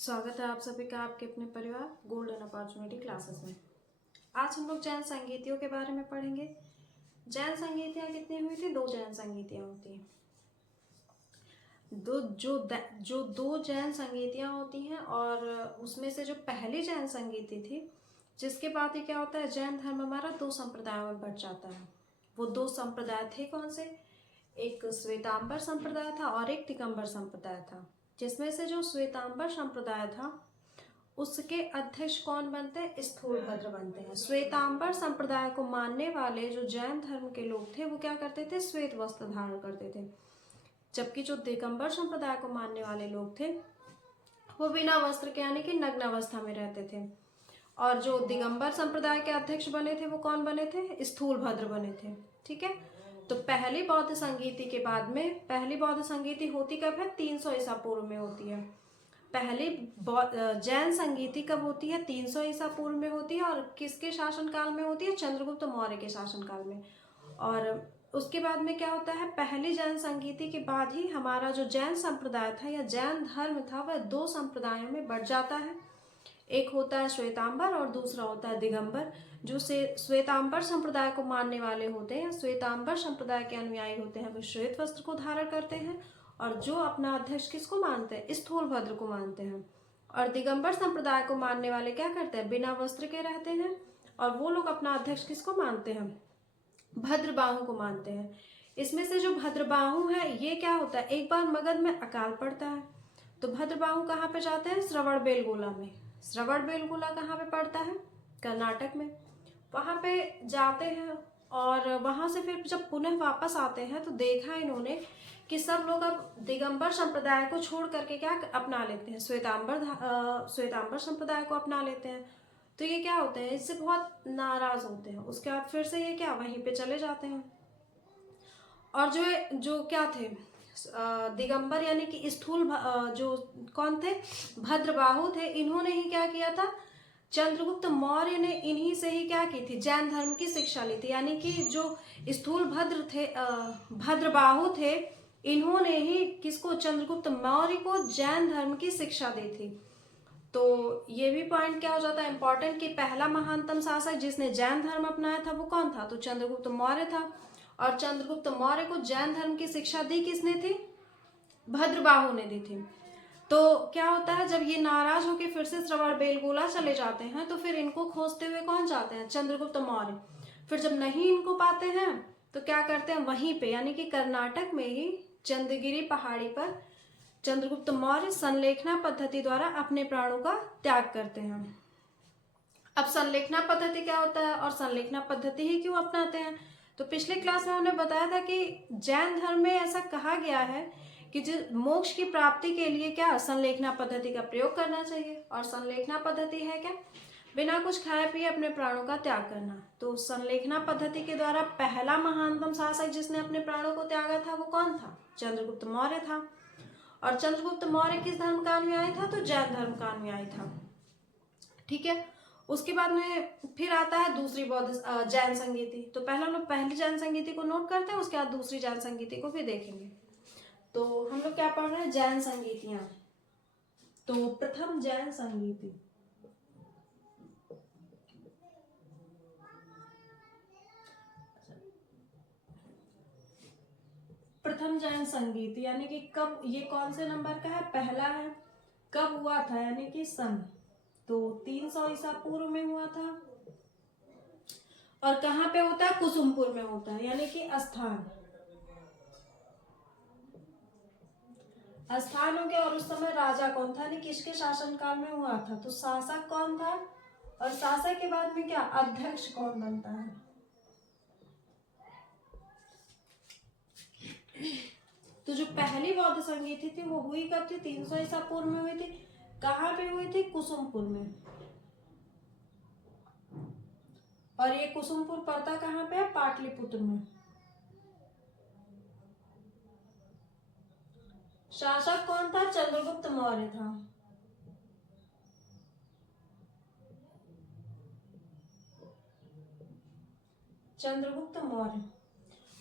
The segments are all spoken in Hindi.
स्वागत है आप सभी का आपके अपने परिवार गोल्डन अपॉर्चुनिटी क्लासेस में। आज हम लोग जैन संगीतियों के बारे में पढ़ेंगे। जैन संगीतियाँ कितनी हुई थी? 2 जैन संगीतियाँ होती हैं। जो दो जैन संगीतियाँ होती हैं और उसमें से जो पहली जैन संगीति थी, जिसके बाद ही क्या होता है, जैन धर्म हमारा 2 संप्रदायों में बढ़ जाता है। वो 2 संप्रदाय थे कौन से? एक श्वेतांबर संप्रदाय था और एक दिगंबर संप्रदाय था। जिसमें से जो श्वेतांबर संप्रदाय था उसके अध्यक्ष कौन बनते हैं? स्थूलभद्र बनते हैं। श्वेतांबर संप्रदाय को मानने वाले जो जैन धर्म के लोग थे वो क्या करते थे? श्वेत वस्त्र धारण करते थे। जबकि जो दिगंबर संप्रदाय को मानने वाले लोग थे वो बिना वस्त्र के यानी कि नग्न अवस्था में रहते थे। और जो दिगंबर संप्रदाय के अध्यक्ष बने थे वो कौन बने थे? स्थूलभद्र बने थे। ठीक है। तो पहली बौद्ध संगीति के बाद में पहली बौद्ध संगीति होती कब है? 300 ईसा पूर्व में होती है। पहली जैन संगीति कब होती है? 300 ईसा पूर्व में होती है। और किसके शासनकाल में होती है? चंद्रगुप्त मौर्य के शासनकाल में। और उसके बाद में क्या होता है? पहली जैन संगीति के बाद ही हमारा जो जैन संप्रदाय था या जैन धर्म था वह 2 संप्रदायों में बढ़ जाता है। एक होता है श्वेतांबर और दूसरा होता है दिगंबर। जो श्वेतांबर संप्रदाय को मानने वाले होते हैं, श्वेतांबर संप्रदाय के अनुयायी होते हैं, वे श्वेत वस्त्र को धारण करते हैं। और जो अपना अध्यक्ष किसको मानते हैं? स्थूलभद्र को मानते हैं। और दिगंबर संप्रदाय को मानने वाले क्या करते हैं? बिना वस्त्र के रहते हैं। और वो लोग अपना अध्यक्ष किसको मानते हैं? भद्रबाहु को मानते हैं। इसमें से जो भद्रबाहु है ये क्या होता है? एक बार मगध में अकाल पड़ता है तो भद्रबाहु कहाँ पे जाते हैं? श्रवणबेलगोला में। श्रवणबेलगोला कहाँ पे पड़ता है? कर्नाटक में। वहां पे जाते हैं और वहां से फिर जब पुनः वापस आते हैं तो देखा इन्होंने कि सब लोग अब दिगंबर संप्रदाय को छोड़ करके क्या अपना लेते हैं? श्वेतांबर संप्रदाय को अपना लेते हैं। तो ये क्या होते हैं? इससे बहुत नाराज होते हैं। उसके बाद फिर से ये क्या वहीं पे चले जाते हैं। और जो क्या थे दिगंबर यानी कि जो कौन थे? भद्रबाहु थे। इन्होंने ही क्या किया था? चंद्रगुप्त मौर्य ने इन्हीं से ही क्या की थी? जैन धर्म की शिक्षा ली थी। यानी कि जो स्थूलभद्र थे, भद्रबाहु थे, इन्होंने ही किसको? चंद्रगुप्त मौर्य को जैन धर्म की शिक्षा दी थी। तो ये भी पॉइंट क्या हो जाता है इंपॉर्टेंट कि पहला महानतम शासक जिसने जैन धर्म अपनाया था वो कौन था? तो चंद्रगुप्त मौर्य था। और चंद्रगुप्त मौर्य को जैन धर्म की शिक्षा दी किसने थी? भद्रबाहु ने दी थी। तो क्या होता है जब ये नाराज होकर फिर से श्रवणबेलगोला चले जाते हैं तो फिर इनको खोजते हुए कौन जाते हैं? चंद्रगुप्त मौर्य। फिर जब नहीं इनको पाते हैं तो क्या करते हैं? वहीं पे यानी कि कर्नाटक में ही चंद्रगिरी पहाड़ी पर चंद्रगुप्त मौर्य संलेखना पद्धति द्वारा अपने प्राणों का त्याग करते हैं। अब संलेखना पद्धति क्या होता है और संलेखना पद्धति ही क्यों अपनाते हैं? तो पिछले क्लास में हमने बताया था कि जैन धर्म में ऐसा कहा गया है कि जो मोक्ष की प्राप्ति के लिए क्या संलेखना पद्धति का प्रयोग करना चाहिए। और संलेखना पद्धति है क्या? बिना कुछ खाए पिए अपने प्राणों का त्याग करना। तो संलेखना पद्धति के द्वारा पहला महानतम शासक जिसने अपने प्राणों को त्यागा था वो कौन था? चंद्रगुप्त मौर्य था। और चंद्रगुप्त मौर्य किस धर्म का अनुयायी था? तो जैन धर्म का अनुयायी था। ठीक है। उसके बाद में फिर आता है दूसरी बौद्ध जैन संगीति। तो पहला लोग पहली जैन संगीति को नोट करते हैं, उसके बाद दूसरी जैन संगीति को भी देखेंगे। तो हम लोग क्या पढ़ रहे हैं? जैन संगीतियां। तो प्रथम जैन संगीति, प्रथम जैन संगीत यानी कि कब, ये कौन से नंबर का है? पहला है। कब हुआ था? यानी कि सन। तो 300 ईसा पूर्व में हुआ था। और कहाँ पे होता है? कुसुमपुर में होता है। यानी कि स्थान हो गया। और उस समय राजा कौन था? यानी किसके शासनकाल में हुआ था? तो शासक कौन था? और शासक के बाद में क्या अध्यक्ष कौन बनता है? तो जो पहली बौद्ध संगीति थी वो हुई कब थी? 300 ईसा पूर्व में हुई थी। कहाँ पे हुई थी? कुसुमपुर में। और ये कुसुमपुर पड़ता कहाँ पे है? पाटलिपुत्र में। शासक कौन था? चंद्रगुप्त मौर्य था। चंद्रगुप्त मौर्य।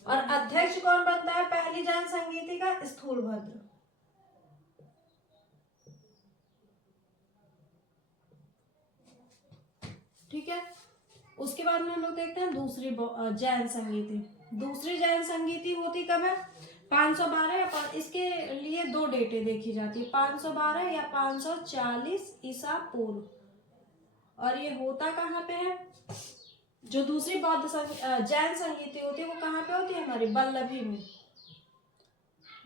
और अध्यक्ष कौन बनता है पहली जैन संगीति का? स्थूलभद्र। ठीक है। उसके बाद में हम लोग देखते हैं दूसरी जैन संगीति। दूसरी जैन संगीति होती कब है? 512 या इसके लिए दो डेटें देखी जाती है, 512 या 540 ईसा पूर्व। और ये होता कहाँ पे है? जो दूसरी जैन संगीति होती है वो कहाँ पे होती है? हमारी वल्लभी में,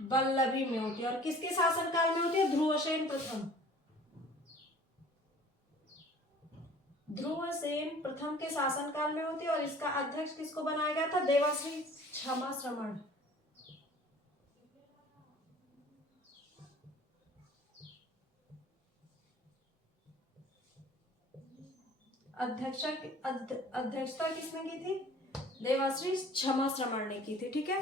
वल्लभी में होती है। और किसके शासनकाल में होती है? ध्रुवसेन प्रथम, ध्रुवसेन प्रथम के शासनकाल में होती है। और इसका अध्यक्ष किसको बनाया गया था? देवाश्री क्षमा श्रमण। अध्यक्षता किसने की थी? देवाश्री क्षमा श्रमण ने की थी। ठीक है।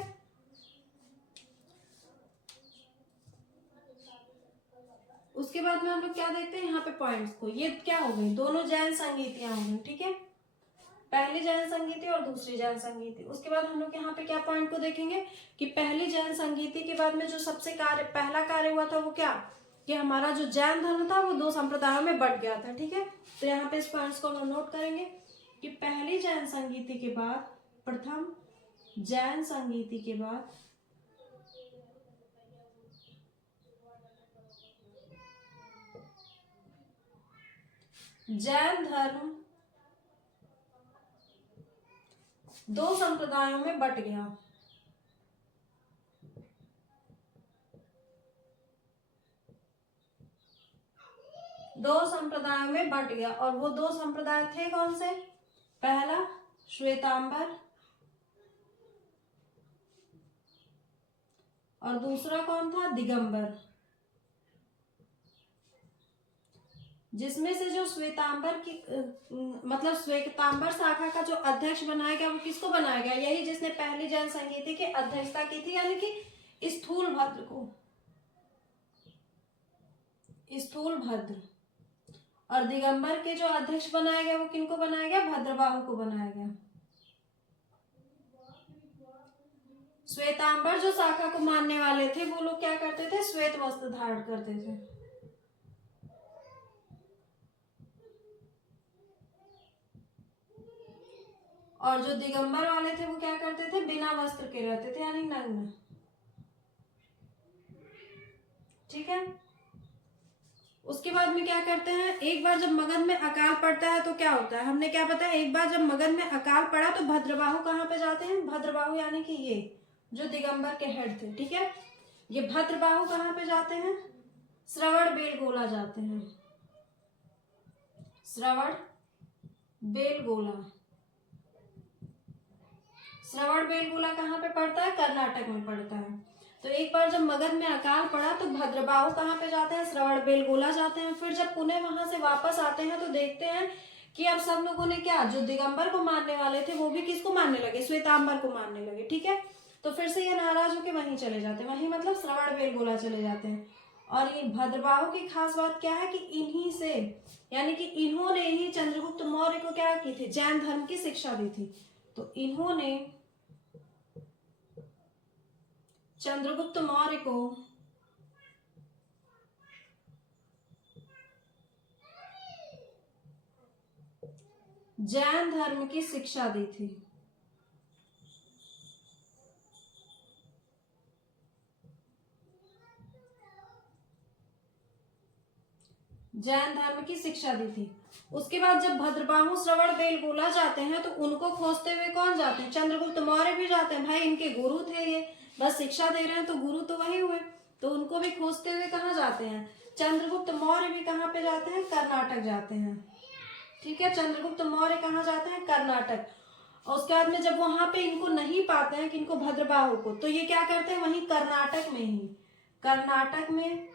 उसके बाद में हम लोग क्या देखते हैं यहाँ पे पॉइंट्स को। ये क्या हो गई? दोनों जैन संगीतियां हो गई। ठीक है, पहली जैन संगीति और दूसरी जैन संगीति। उसके बाद हम लोग यहाँ पे क्या पॉइंट को देखेंगे कि पहली जैन संगीति के बाद में जो सबसे पहला कार्य हुआ था वो क्या? कि हमारा जो जैन धर्म था वो दो संप्रदायों में बट गया था। ठीक है, तो यहाँ पे इस पॉइंट्स को हम नोट करेंगे कि पहली जैन संगीति के बाद, प्रथम जैन संगीति के बाद जैन धर्म दो संप्रदायों में बट गया। दो संप्रदायों में बट गया। और वो दो संप्रदाय थे कौन से? पहला श्वेतांबर और दूसरा कौन था? दिगंबर। जिसमें से जो श्वेतांबर की मतलब श्वेतांबर शाखा का जो अध्यक्ष बनाया गया वो किसको बनाया गया? यही जिसने पहली जैन संगीति की अध्यक्षता की थी, यानी कि स्थूलभद्र को, स्थूलभद्र। और दिगंबर के जो अध्यक्ष बनाया गया वो किनको बनाया गया? भद्रबाहु को बनाया गया। श्वेतांबर जो शाखा को मानने वाले थे वो लोग क्या करते थे? श्वेत वस्त्र धारण करते थे। और जो दिगंबर वाले थे वो क्या करते थे? बिना वस्त्र के रहते थे, यानी नग्न। ठीक है। उसके बाद में क्या करते हैं? एक बार जब मगध में अकाल पड़ता है तो क्या होता है? हमने क्या बताया? एक बार जब मगध में अकाल पड़ा तो भद्रबाहु कहाँ पे जाते हैं? भद्रबाहु यानी कि ये जो दिगंबर के हेड थे। ठीक है, ये भद्रबाहु कहाँ पे जाते हैं? श्रवण बेलगोला जाते हैं। श्रवण बेलगोला। श्रवण बेलगोला कहाँ पे पड़ता है? कर्नाटक में पड़ता है। तो एक बार जब मगध में अकाल पड़ा तो भद्रबाहु कहाँ पे जाते हैं? श्रवण बेलगोला जाते हैं। फिर जब पुणे वहां से वापस आते हैं तो देखते हैं कि अब सब लोगों ने क्या, जो दिगंबर को मानने वाले थे वो भी किसको मानने लगे? श्वेतांबर को मानने लगे। ठीक है, तो फिर से ये नाराज होकर वहीं चले जाते हैं, वहीं मतलब श्रवण बेलगोला चले जाते हैं। और ये भद्रबाहु की खास बात क्या है कि इन्हीं से, यानी कि इन्होंने ही चंद्रगुप्त मौर्य को क्या की थी? जैन धर्म की शिक्षा दी थी। तो इन्होंने चंद्रगुप्त मौर्य को जैन धर्म की शिक्षा दी थी। जैन धर्म की शिक्षा दी थी। उसके बाद जब भद्रबाहु श्रवण बेलगोला जाते हैं तो उनको खोजते हुए कौन जाते हैं? चंद्रगुप्त मौर्य भी जाते हैं। भाई इनके गुरु थे ये, बस शिक्षा दे रहे हैं तो गुरु तो वही हुए। तो उनको भी खोजते हुए कहाँ जाते हैं? चंद्रगुप्त मौर्य भी कहाँ पे जाते हैं? कर्नाटक जाते हैं। ठीक है, चंद्रगुप्त मौर्य कहाँ जाते हैं? कर्नाटक। और उसके बाद में जब वहां पे इनको नहीं पाते हैं, किनको? भद्रबाहु को, तो ये क्या करते हैं? वहीं कर्नाटक में ही, कर्नाटक में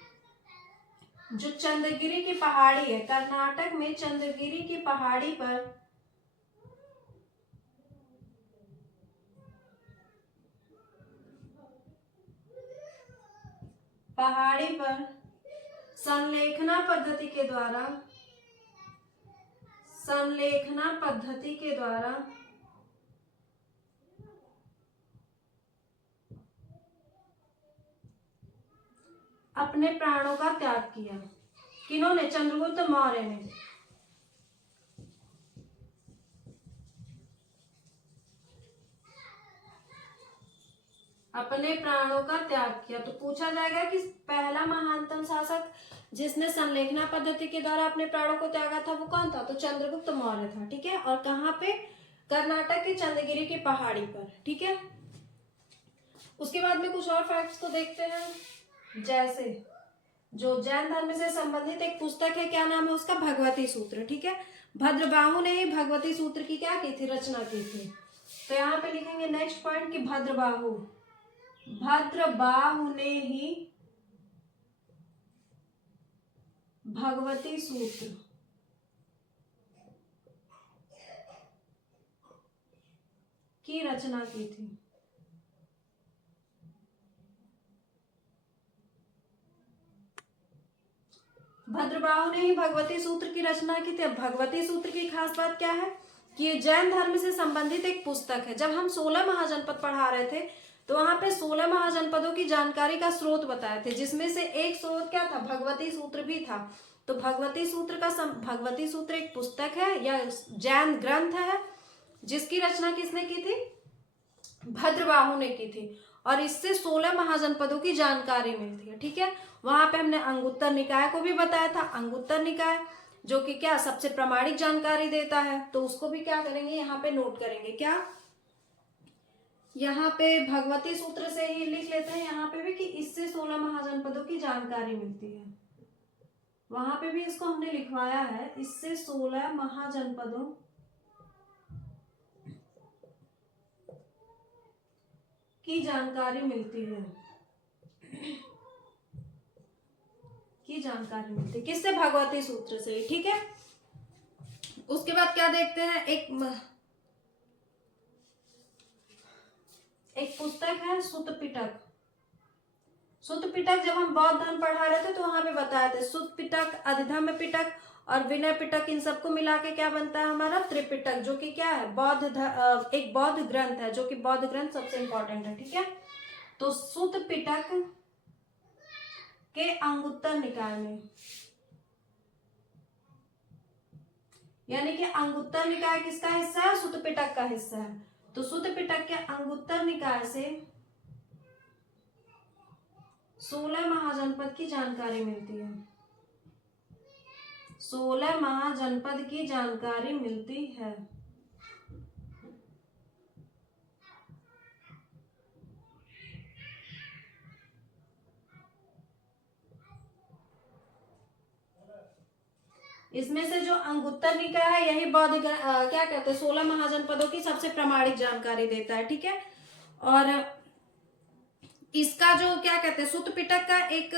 जो चंद्रगिरी की पहाड़ी है, कर्नाटक में चंद्रगिरी की पहाड़ी पर संलेखना पद्धति के द्वारा अपने प्राणों का त्याग किया। किन्होंने? चंद्रगुप्त मौर्य ने। अपने प्राणों का त्याग किया। तो पूछा जाएगा कि पहला महानतम शासक जिसने संलेखना पद्धति के द्वारा अपने प्राणों को त्यागा था वो कौन था? तो चंद्रगुप्त मौर्य था। ठीक है, और कहाँ पे? कर्नाटक के चंद्रगिरी की पहाड़ी पर। ठीक है, उसके बाद में कुछ और फैक्ट्स को देखते हैं। जैसे जो जैन धर्म से संबंधित एक पुस्तक है, क्या नाम है उसका? भगवती सूत्र। ठीक है, भद्रबाहु ने ही भगवती सूत्र की क्या की थी? रचना की थी। तो यहाँ पे लिखेंगे नेक्स्ट पॉइंट कि भद्रबाहु ने ही भगवती सूत्र की रचना की थी। भद्रबाहु ने ही भगवती सूत्र की रचना की थी। अब भगवती सूत्र की खास बात क्या है कि ये जैन धर्म से संबंधित एक पुस्तक है। जब हम 16 महाजनपद पढ़ा रहे थे तो वहां पे 16 महाजनपदों की जानकारी का स्रोत बताए थे, जिसमें से एक स्रोत क्या था? भगवती सूत्र भी था। तो भगवती सूत्र एक पुस्तक है या जैन ग्रंथ है जिसकी रचना किसने की थी? भद्रबाहु ने की थी, और इससे 16 महाजनपदों की जानकारी मिलती है। ठीक है, वहां पे हमने अंगुत्तर निकाय को भी बताया था। अंगुत्तर निकाय जो कि क्या सबसे प्रामाणिक जानकारी देता है, तो उसको भी क्या करेंगे यहाँ पे नोट करेंगे। क्या यहाँ पे भगवती सूत्र से ही लिख लेते हैं यहाँ पे भी कि इससे 16 महाजनपदों की जानकारी मिलती है। वहां पे भी इसको हमने लिखवाया है, इससे 16 महाजनपदों की जानकारी मिलती है। किससे? भगवती सूत्र से। ठीक है, उसके बाद क्या देखते हैं? एक पुस्तक है सुत्त पिटक। सुत्त पिटक जब हम बौद्ध धर्म पढ़ा रहे थे तो वहां पे बताए थे सुत्त पिटक, अधिधम्म पिटक और विनय पिटक, इन सबको मिला के क्या बनता है हमारा? त्रिपिटक, जो कि क्या है? एक बौद्ध ग्रंथ है, जो कि बौद्ध ग्रंथ सबसे इंपॉर्टेंट है। ठीक है, तो सुत्त पिटक के अंगुत्तर निकाय में, यानी कि अंगुत्तर निकाय किसका हिस्सा है? सुत्त पिटक का हिस्सा है। तो सुत्त पिटक के अंगुत्तर निकाय से 16 महाजनपद की जानकारी मिलती है। 16 महाजनपद की जानकारी मिलती है। इसमें से जो अंगुत्तर निकाय है यही बौद्ध क्या कहते हैं 16 महाजनपदों की सबसे प्रामाणिक जानकारी देता है। ठीक है, और इसका जो क्या कहते हैं सुत्त पिटक का एक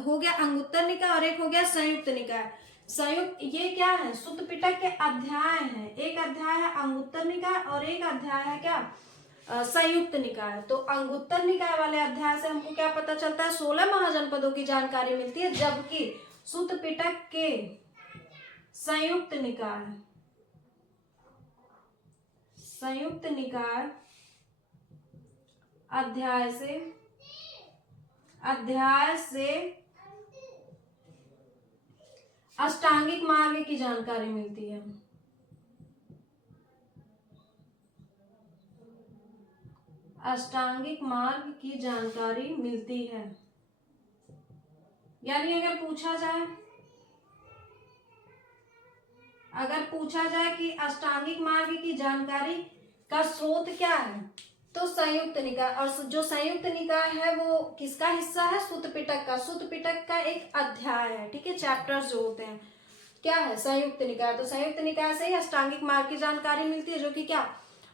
हो गया अंगुत्तर निकाय और एक हो गया संयुक्त निकाय। संयुक्त ये क्या है? सुत्त पिटक के अध्याय हैं, एक अध्याय है अंगुत्तर निकाय और एक अध्याय है क्या? संयुक्त निकाय। तो अंगुत्तर निकाय वाले अध्याय से हमको क्या पता चलता है? 16 महाजनपदों की जानकारी मिलती है, जबकि सुत्त पिटक के संयुक्त निकाय अध्याय से अष्टांगिक मार्ग की जानकारी मिलती है। अष्टांगिक मार्ग की जानकारी मिलती है। यानी अगर पूछा जाए कि अष्टांगिक मार्ग की जानकारी का स्रोत क्या है, तो संयुक्त निकाय। और जो संयुक्त निकाय है वो किसका हिस्सा है? सुत्त पिटक का। सुत्त पिटक का एक अध्याय है। ठीक है, चैप्टर्स जो होते हैं क्या है? संयुक्त निकाय। तो संयुक्त निकाय से ही अष्टांगिक मार्ग की जानकारी मिलती है, जो कि क्या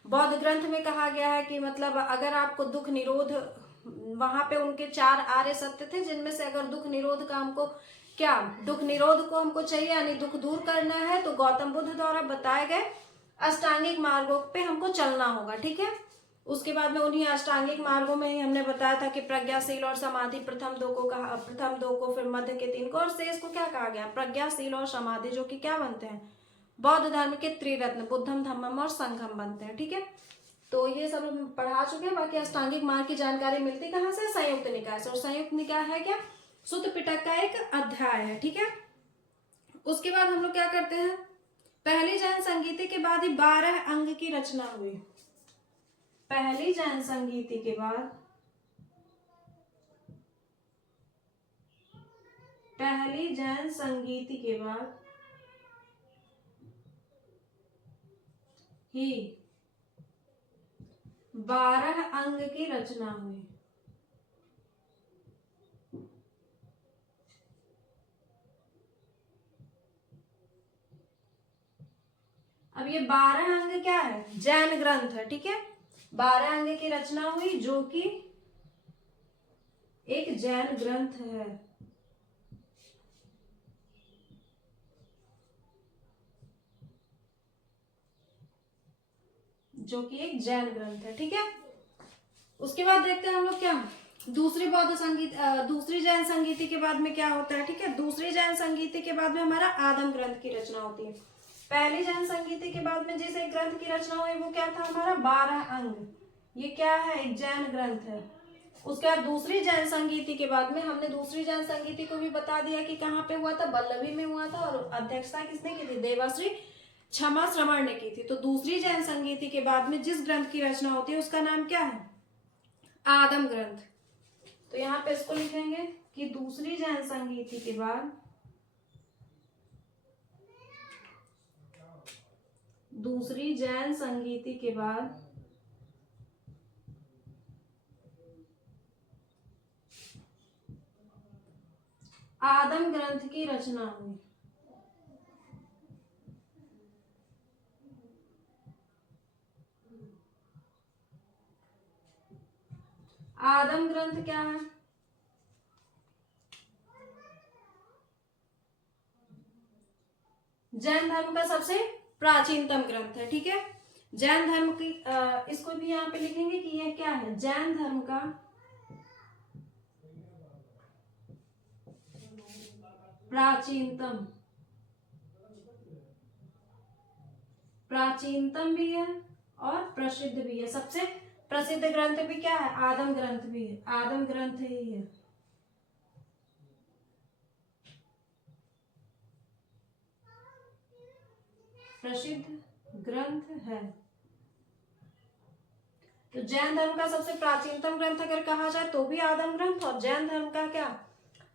बौद्ध ग्रंथ में कहा गया है कि मतलब अगर आपको दुख निरोध, वहां पे उनके 4 आर्य सत्य थे, जिनमें से अगर दुख निरोध का हमको दुख निरोध को हमको चाहिए यानी दुख दूर करना है, तो गौतम बुद्ध द्वारा बताए गए अष्टांगिक मार्गों पे हमको चलना होगा। ठीक है, उसके बाद में उन्हीं अष्टांगिक मार्गों में ही हमने बताया था कि प्रज्ञाशील और समाधि प्रथम दो को, फिर मध्य के 3 को, और शेष को क्या कहा गया? प्रज्ञाशील और समाधि, जो कि क्या बनते हैं? बौद्ध धर्म के त्रिरत्न, बुद्धम धम्मम और संघम बनते हैं। ठीक है, तो ये सब हम पढ़ा चुके हैं। बाकी अष्टांगिक मार्ग की जानकारी मिलती कहाँ से? संयुक्त निकाय से। और संयुक्त निकाय है क्या? सुत्त पिटक का एक अध्याय है। ठीक है, उसके बाद हम लोग क्या करते हैं? पहली जैन संगीति के बाद ही 12 अंग की रचना हुई। पहली जैन संगीति के बाद पहली जैन संगीति के बाद ही 12 अंग की रचना हुई। अब ये 12 अंग क्या है? जैन ग्रंथ है, ठीक है। 12 अंग की रचना हुई जो कि एक जैन ग्रंथ है। जो कि एक जैन ग्रंथ है, ठीक है। उसके बाद देखते हैं हम लोग क्या दूसरी बौद्ध संगीत दूसरी जैन संगीति के बाद में क्या होता है, ठीक है। दूसरी जैन संगीति के बाद में हमारा आदम ग्रंथ की रचना होती है। पहली जैन संगीति के बाद में जिस एक ग्रंथ की रचना हुई वो क्या था हमारा 12 अंग। ये क्या है? एक जैन ग्रंथ है। उसके बाद दूसरी जैन संगीति के बाद में हमने दूसरी जैन संगीति को भी बता दिया कि कहाँ पे हुआ था, बल्लभी में हुआ था, और अध्यक्षता किसने की थी? देवाश्री क्षमा श्रवण ने की थी। तो दूसरी जैन संगीति के बाद में जिस ग्रंथ की रचना होती है उसका नाम क्या है? आदम ग्रंथ। तो यहाँ पे इसको लिखेंगे कि दूसरी जैन संगीति के बाद दूसरी जैन संगीति के बाद आदम ग्रंथ की रचना हुई। आदम ग्रंथ क्या है? जैन धर्म का सबसे प्राचीनतम ग्रंथ है, ठीक है। जैन धर्म की इसको भी यहाँ पे लिखेंगे कि यह क्या है? जैन धर्म का प्राचीनतम भी है और प्रसिद्ध भी है। सबसे प्रसिद्ध ग्रंथ भी क्या है? आदम ग्रंथ भी है। आदम ग्रंथ ही है। प्रसिद्ध ग्रंथ है। तो जैन धर्म का सबसे प्राचीनतम ग्रंथ अगर कहा जाए तो भी आदम ग्रंथ, और जैन धर्म का क्या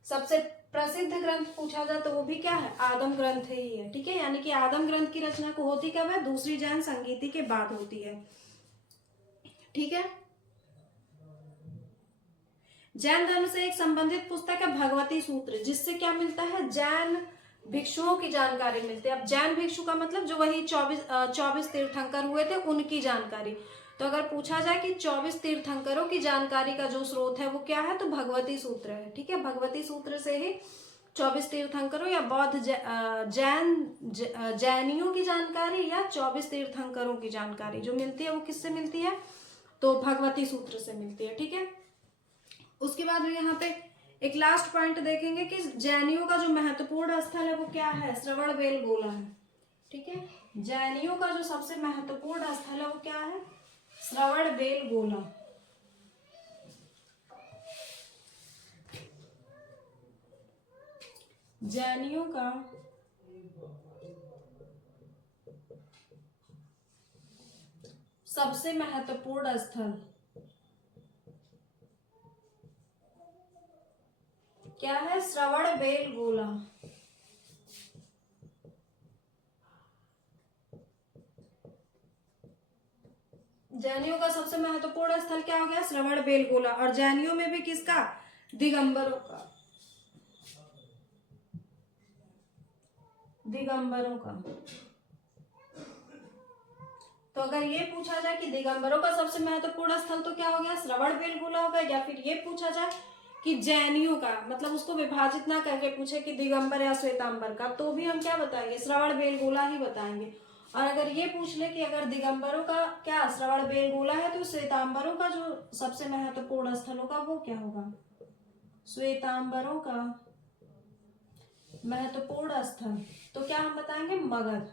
सबसे प्रसिद्ध ग्रंथ पूछा जाए तो वो भी क्या है? आदम ग्रंथ ही है, ठीक है। यानी कि आदम ग्रंथ की रचना को होती कब है? दूसरी जैन संगीति के बाद होती है, ठीक है। जैन धर्म से एक संबंधित पुस्तक है भगवती सूत्र, जिससे क्या मिलता है? जैन भिक्षुओं की जानकारी मिलती है। अब जैन भिक्षु का मतलब जो वही 24 तीर्थंकर हुए थे उनकी जानकारी। तो अगर पूछा जाए कि 24 तीर्थंकरों की जानकारी का जो स्रोत है वो क्या है, तो भगवती सूत्र है, ठीक है। भगवती सूत्र से ही 24 तीर्थंकरों या बौद्ध जैनियों की जानकारी या 24 तीर्थंकरों की जानकारी जो मिलती है वो किससे मिलती है? तो भगवती सूत्र से मिलती है, ठीक है। उसके बाद में यहाँ पे एक लास्ट पॉइंट देखेंगे कि जैनियों का जो महत्वपूर्ण स्थल है वो क्या है? श्रवणबेलगोला है, ठीक है। जैनियों का जो सबसे महत्वपूर्ण स्थल है वो क्या है? श्रवणबेलगोला। जैनियों का सबसे महत्वपूर्ण स्थल क्या है? श्रवणबेलगोला। जैनियों का सबसे महत्वपूर्ण स्थल क्या हो गया? श्रवणबेलगोला। और जैनियों में भी किसका? दिगंबरों का। दिगंबरों का। तो अगर ये पूछा जाए कि दिगंबरों का सबसे महत्वपूर्ण स्थल तो क्या हो गया? श्रवणबेलगोला हो गया। या फिर ये पूछा जाए कि जैनियों का, मतलब उसको विभाजित ना करके पूछे कि दिगंबर या श्वेतांबर का, तो भी हम क्या बताएंगे? श्रवणबेलगोला ही बताएंगे। और अगर ये पूछ ले कि अगर दिगंबरों का क्या श्रवणबेलगोला है तो श्वेतांबरों का जो सबसे महत्वपूर्ण स्थल होगा वो क्या होगा? श्वेतांबरों का महत्वपूर्ण स्थल तो क्या हम बताएंगे? मगध।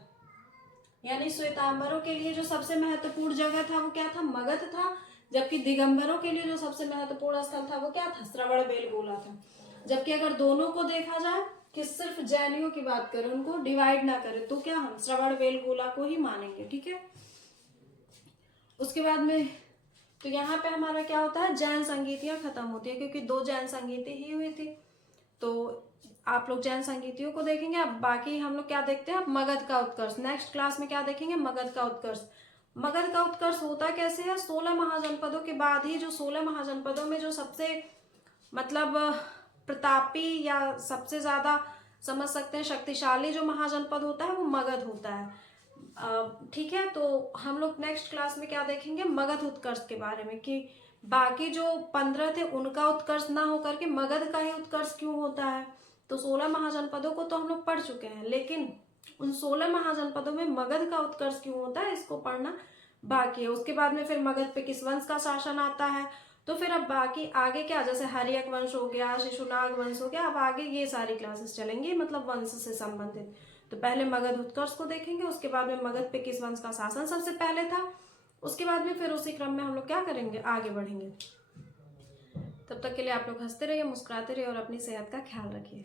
यानी श्वेतांबरों के लिए जो सबसे महत्वपूर्ण जगह था वो क्या था? मगध था। जबकि दिगंबरों के लिए जो सबसे महत्वपूर्ण स्थल था वो क्या था? श्रवणबेलगोला था। जबकि अगर दोनों को देखा जाए कि सिर्फ जैनियों की बात करें, उनको डिवाइड ना करें, तो क्या हम श्रवणबेलगोला को ही मानेंगे, ठीक है। उसके बाद में तो यहाँ पे हमारा क्या होता है? जैन संगीतियां खत्म होती है, क्योंकि 2 जैन संगीति ही हुई थी। तो आप लोग जैन संगीतियों को देखेंगे। अब बाकी हम लोग क्या देखते हैं, अब मगध का उत्कर्ष। नेक्स्ट क्लास में क्या देखेंगे, मगध का उत्कर्ष। मगध का उत्कर्ष होता कैसे है, 16 महाजनपदों के बाद ही, जो 16 महाजनपदों में जो सबसे मतलब प्रतापी या सबसे ज्यादा समझ सकते हैं शक्तिशाली जो महाजनपद होता है वो मगध होता है। ठीक है, तो हम लोग नेक्स्ट क्लास में क्या देखेंगे, मगध उत्कर्ष के बारे में, कि बाकी जो 15 थे उनका उत्कर्ष ना होकर के मगध का ही उत्कर्ष क्यों होता है। तो 16 महाजनपदों को तो हम लोग पढ़ चुके हैं, लेकिन उन 16 महाजनपदों में मगध का उत्कर्ष क्यों होता है इसको पढ़ना बाकी है। उसके बाद में फिर मगध पे किस वंश का शासन आता है, तो फिर अब बाकी आगे क्या, जैसे हर्यक वंश हो गया, शिशुनाग वंश हो गया, अब आगे ये सारी क्लासेस चलेंगी मतलब वंश से संबंधित। तो पहले मगध उत्कर्ष को देखेंगे, उसके बाद में मगध पे किस वंश का शासन सबसे पहले था, उसके बाद में फिर उसी क्रम में हम लोग क्या करेंगे, आगे बढ़ेंगे। तब तक के लिए आप लोग हंसते रहिए, मुस्कुराते रहिए और अपनी सेहत का ख्याल रखिए।